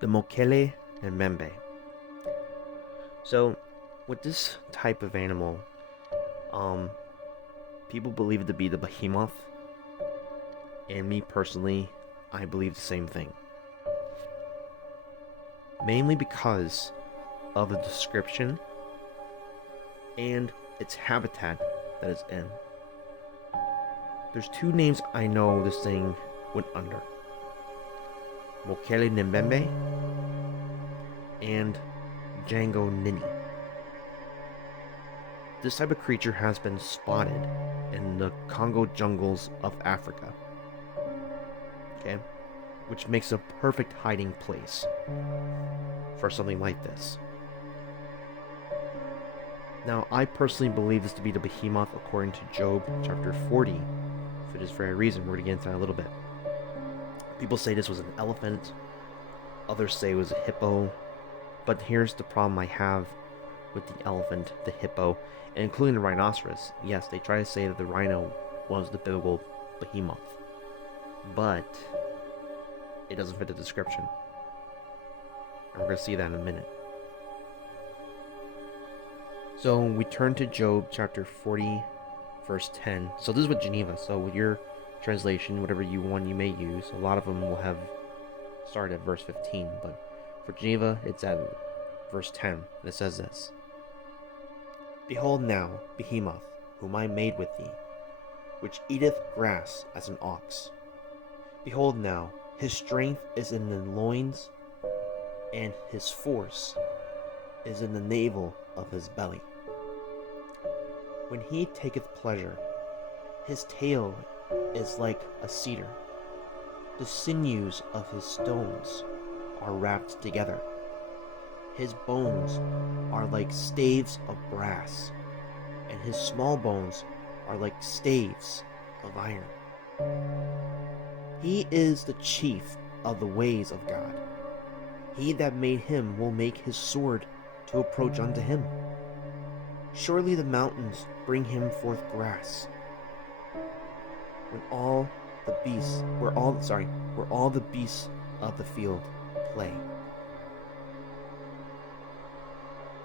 the Mokele Mbembe. So, with this type of animal, um, people believe it to be the Behemoth, and me personally, I believe the same thing. Mainly because of the description and its habitat that it's in. There's two names I know this thing went under: Mokele Mbembe and Django Nini. This type of creature has been spotted in the Congo jungles of Africa. Okay? Which makes a perfect hiding place for something like this. Now, I personally believe this to be the behemoth according to Job chapter 40, for this very reason. We're going to get into that in a little bit. People say this was an elephant, others say it was a hippo, but here's the problem I have with the elephant, the hippo, and including the rhinoceros. Yes, they try to say that the rhino was the biblical behemoth, but it doesn't fit the description. And we're going to see that in a minute. So we turn to Job chapter 40, verse 10. So this is with Geneva. So with your translation, whatever you want, you may use. A lot of them will have started at verse 15, but for Geneva, it's at verse 10. And it says this: Behold now, Behemoth, whom I made with thee, which eateth grass as an ox. Behold now, his strength is in the loins, and his force is in the navel of his belly. When he taketh pleasure, his tail is like a cedar. The sinews of his stones are wrapped together. His bones are like staves of brass, and his small bones are like staves of iron. He is the chief of the ways of God. He that made him will make his sword to approach unto him. Surely the mountains bring him forth grass. Where all the beasts of the field play.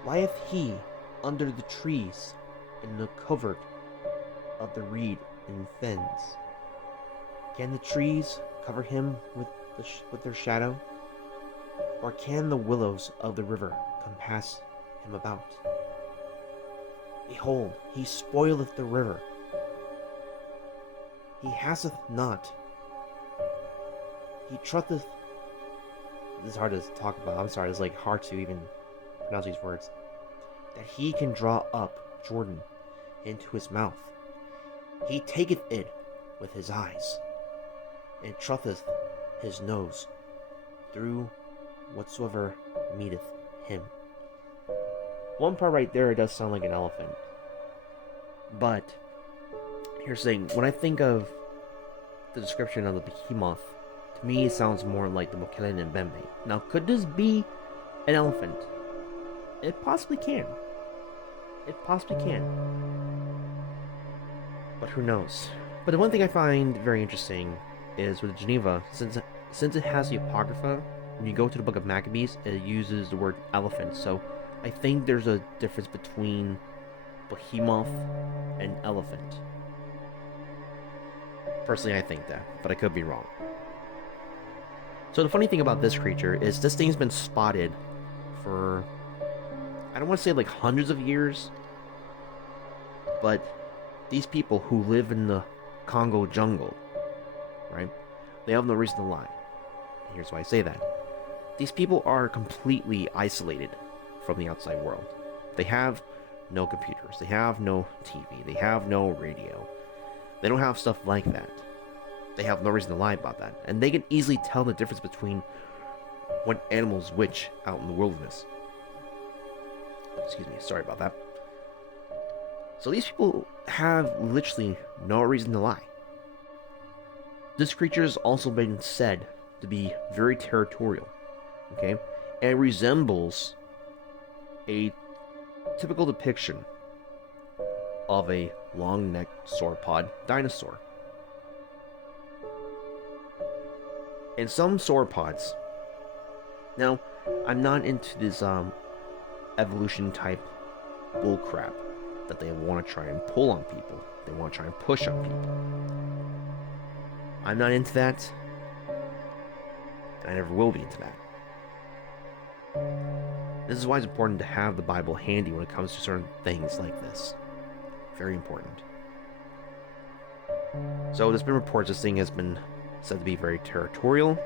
Lieth he under the trees in the covert of the reed and fens. Can the trees cover him with their shadow? Or can the willows of the river compass him about? Behold, he spoileth the river. He hasteth not. He trutteth. This is hard to talk about. I'm sorry, it's like hard to even pronounce these words. That he can draw up Jordan into his mouth. He taketh it with his eyes, and trutteth his nose through whatsoever meeteth him. One part right there, it does sound like an elephant. But here's the thing: when I think of the description of the behemoth, to me it sounds more like the Mokele Mbembe. Now, could this be an elephant? It possibly can. It possibly can. But who knows? But the one thing I find very interesting is with Geneva, since it has the Apocrypha, when you go to the book of Maccabees, it uses the word elephant. So I think there's a difference between behemoth and elephant. Personally, I think that, but I could be wrong. So the funny thing about this creature is this thing's been spotted for, I don't want to say like hundreds of years, but these people who live in the Congo jungle, right? They have no reason to lie. And here's why I say that. These people are completely isolated from the outside world. They have no computers. They have no TV. They have no radio. They don't have stuff like that. They have no reason to lie about that. And they can easily tell the difference between what animals which out in the wilderness. Excuse me, sorry about that. So these people have literally no reason to lie. This creature has also been said to be very territorial, okay? And it resembles a typical depiction of a long-necked sauropod dinosaur. In some sauropods, Now, I'm not into this evolution type bullcrap that they want to try and pull on people. They want to try and push on people. I'm not into that, and I never will be into that. This is why it's important to have the Bible handy when it comes to certain things like this. Very important. So there's been reports this thing has been said to be very territorial.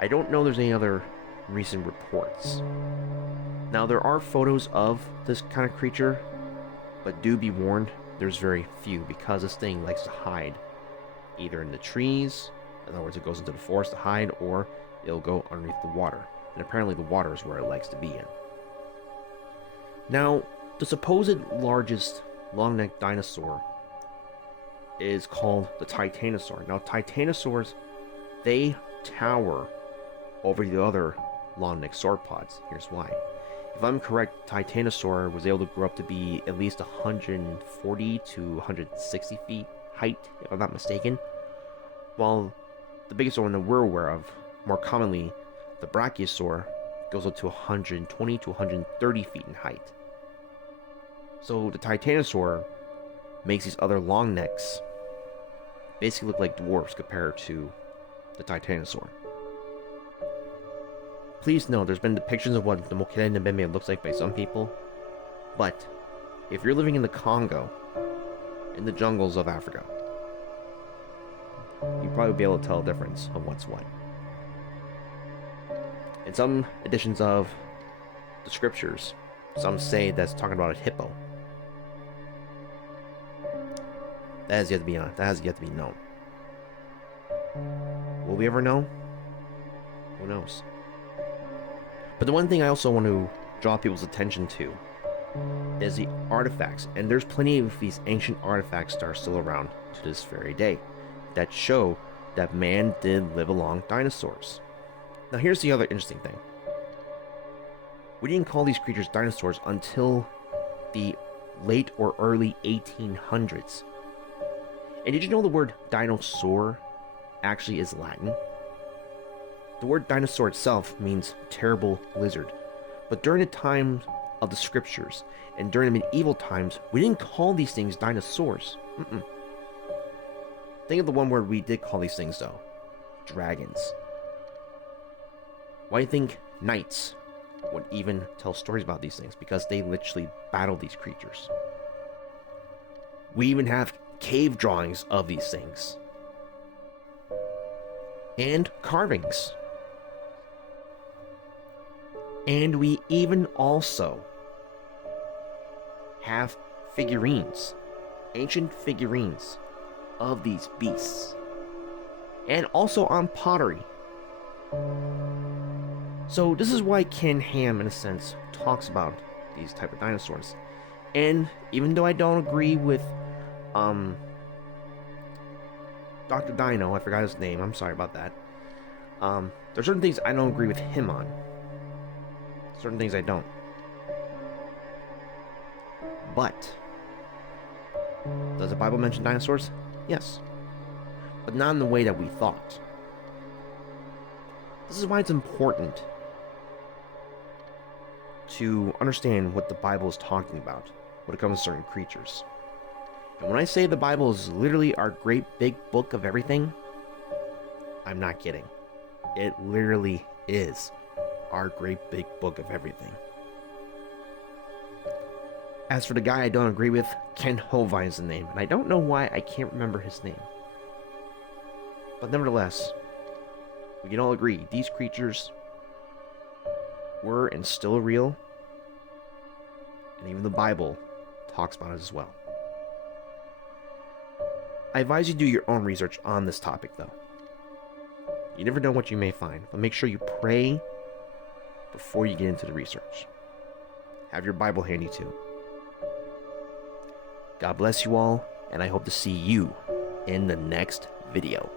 I don't know there's any other recent reports. Now there are photos of this kind of creature, but do be warned, there's very few because this thing likes to hide either in the trees, in other words it goes into the forest to hide, or it'll go underneath the water. And apparently the water is where it likes to be in. Now, the supposed largest long-necked dinosaur is called the Titanosaur. Now, Titanosaurs, they tower over the other long-necked sauropods. Here's why. If I'm correct, Titanosaur was able to grow up to be at least 140 to 160 feet height, if I'm not mistaken. While the biggest one that we're aware of, more commonly, the Brachiosaur, goes up to 120 to 130 feet in height. So the Titanosaur makes these other long necks basically look like dwarfs compared to the Titanosaur. Please note, there's been depictions of what the Mokele Mbembe looks like by some people, but if you're living in the Congo, in the jungles of Africa, you'd probably be able to tell the difference of what's what. In some editions of the scriptures, some say that's talking about a hippo. That has yet to be known. Will we ever know? Who knows? But the one thing I also want to draw people's attention to is the artifacts, and there's plenty of these ancient artifacts that are still around to this very day that show that man did live along dinosaurs. Now here's the other interesting thing. We didn't call these creatures dinosaurs until the late or early 1800s. And did you know the word dinosaur actually is Latin? The word dinosaur itself means terrible lizard. But during the time of the scriptures and during the medieval times, we didn't call these things dinosaurs. Think of the one word we did call these things though. Dragons. Why do you think knights would even tell stories about these things? Because they literally battle these creatures. We even have cave drawings of these things. And carvings. And we even also have figurines. Ancient figurines of these beasts. And also on pottery. So this is why Ken Ham, in a sense, talks about these type of dinosaurs. And even though I don't agree with Dr. Dino, I forgot his name, I'm sorry about that. There's certain things I don't agree with him on. Certain things I don't. But does the Bible mention dinosaurs? Yes. But not in the way that we thought. This is why it's important to understand what the Bible is talking about when it comes to certain creatures. And when I say the Bible is literally our great big book of everything, I'm not kidding. It literally is our great big book of everything. As for the guy I don't agree with, Ken Hovine is the name, and I don't know why I can't remember his name. But nevertheless, we can all agree these creatures were and still real, and even the Bible talks about it as well. I advise you do your own research on this topic though. You never know what you may find, but make sure you pray before you get into the research. Have your Bible handy too. God bless you all, and I hope to see you in the next video.